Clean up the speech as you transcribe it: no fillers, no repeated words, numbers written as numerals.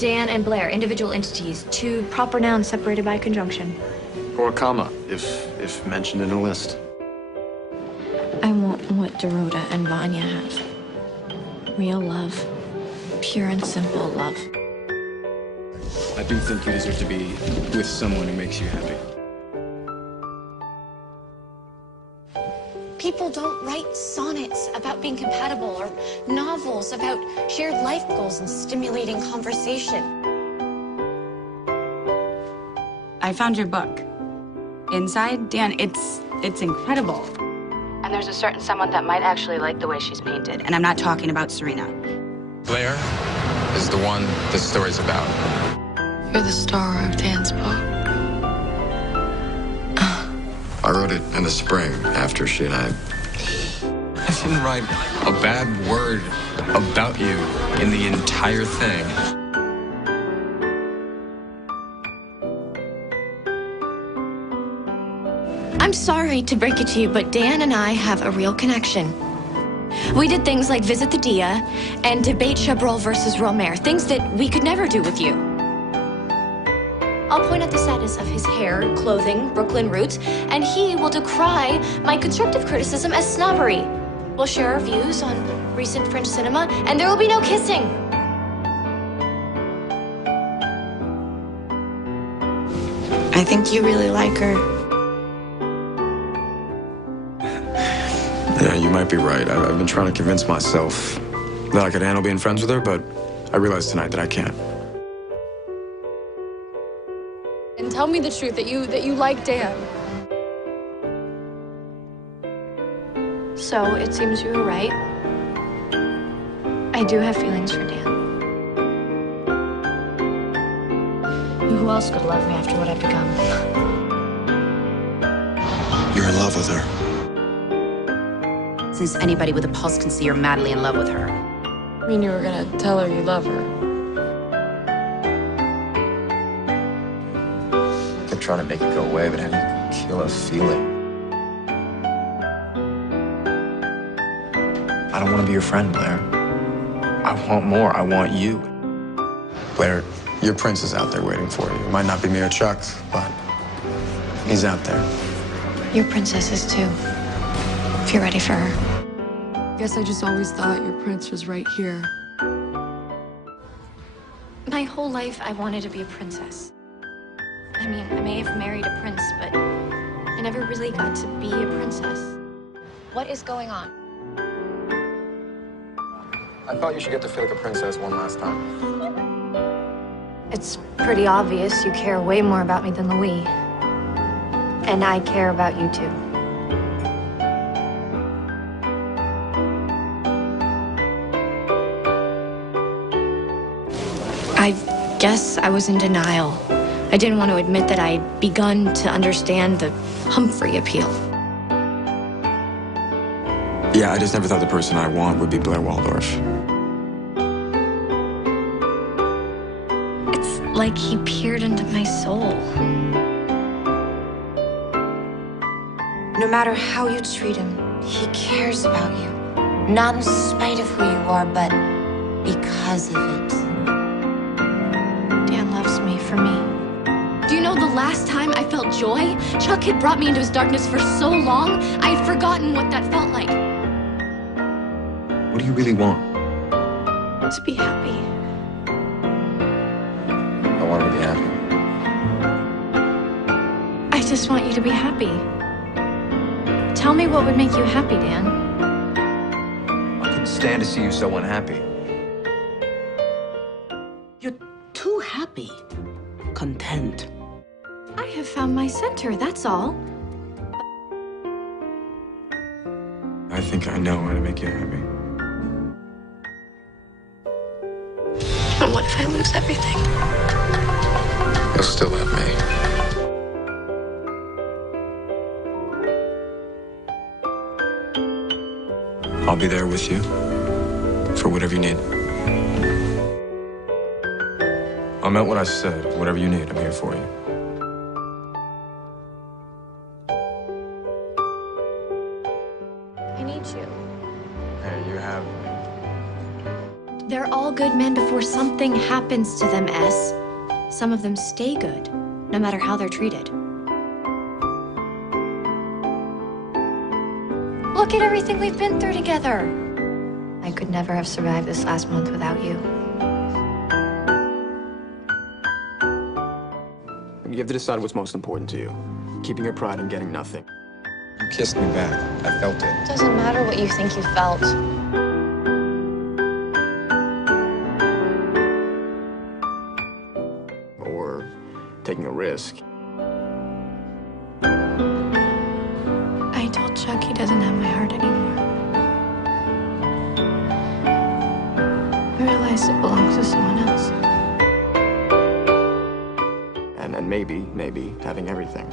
Dan and Blair, individual entities, two proper nouns separated by conjunction. Or a comma, if mentioned in a list. I want what Dorota and Vanya have. Real love. Pure and simple love. I do think you deserve to be with someone who makes you happy. People don't write sonnets about being compatible or novels about shared life goals and stimulating conversation. I found your book. Inside, Dan, it's incredible. And there's a certain someone that might actually like the way she's painted. And I'm not talking about Serena. Blair is the one this story's about. You're the star of Dan's book. I wrote it in the spring after she and I didn't write a bad word about you in the entire thing. I'm sorry to break it to you, but Dan and I have a real connection. We did things like visit the Dia and debate Chabrol versus Romer, things that we could never do with you. I'll point out the sadness of his hair, clothing, Brooklyn roots, and he will decry my constructive criticism as snobbery. We'll share our views on recent French cinema, and there will be no kissing. I think you really like her. Yeah, you might be right. I've been trying to convince myself that I could handle being friends with her, but I realized tonight that I can't. And tell me the truth, that you like Dan. So it seems you were right. I do have feelings for Dan. Who else could love me after what I've become? You're in love with her. Since anybody with a pulse can see you're madly in love with her. I mean, you were gonna tell her you love her. I kept trying to make it go away, but how do you kill a feeling? I don't want to be your friend, Blair. I want more. I want you. Blair, your prince is out there waiting for you. It might not be me or Chuck, but he's out there. Your princess is too, if you're ready for her. Guess I just always thought your prince was right here. My whole life, I wanted to be a princess. I mean, I may have married a prince, but I never really got to be a princess. What is going on? I thought you should get to feel like a princess one last time. It's pretty obvious you care way more about me than Louis. And I care about you too. I guess I was in denial. I didn't want to admit that I had begun to understand the Humphrey appeal. Yeah, I just never thought the person I want would be Blair Waldorf. It's like he peered into my soul. No matter how you treat him, he cares about you. Not in spite of who you are, but because of it. Dan loves me for me. Do you know the last time I felt joy? Chuck had brought me into his darkness for so long, I had forgotten what that felt like. What do you really want? To be happy. I want her to be happy. I just want you to be happy. Tell me what would make you happy, Dan. I couldn't stand to see you so unhappy. You're too happy. Content. I have found my center, that's all. I think I know how to make you happy. And what if I lose everything? You'll still have me. I'll be there with you for whatever you need. I meant what I said. Whatever you need, I'm here for you. I need you. Hey, you have me. They're all good men before before something happens to them, S, some of them stay good, no matter how they're treated. Look at everything we've been through together. I could never have survived this last month without you. You have to decide what's most important to you. Keeping your pride and getting nothing. You kissed me back. I felt it. It doesn't matter what you think you felt. Or taking a risk. I told Chuck he doesn't have my heart anymore. I realized it belongs to someone else. And maybe having everything.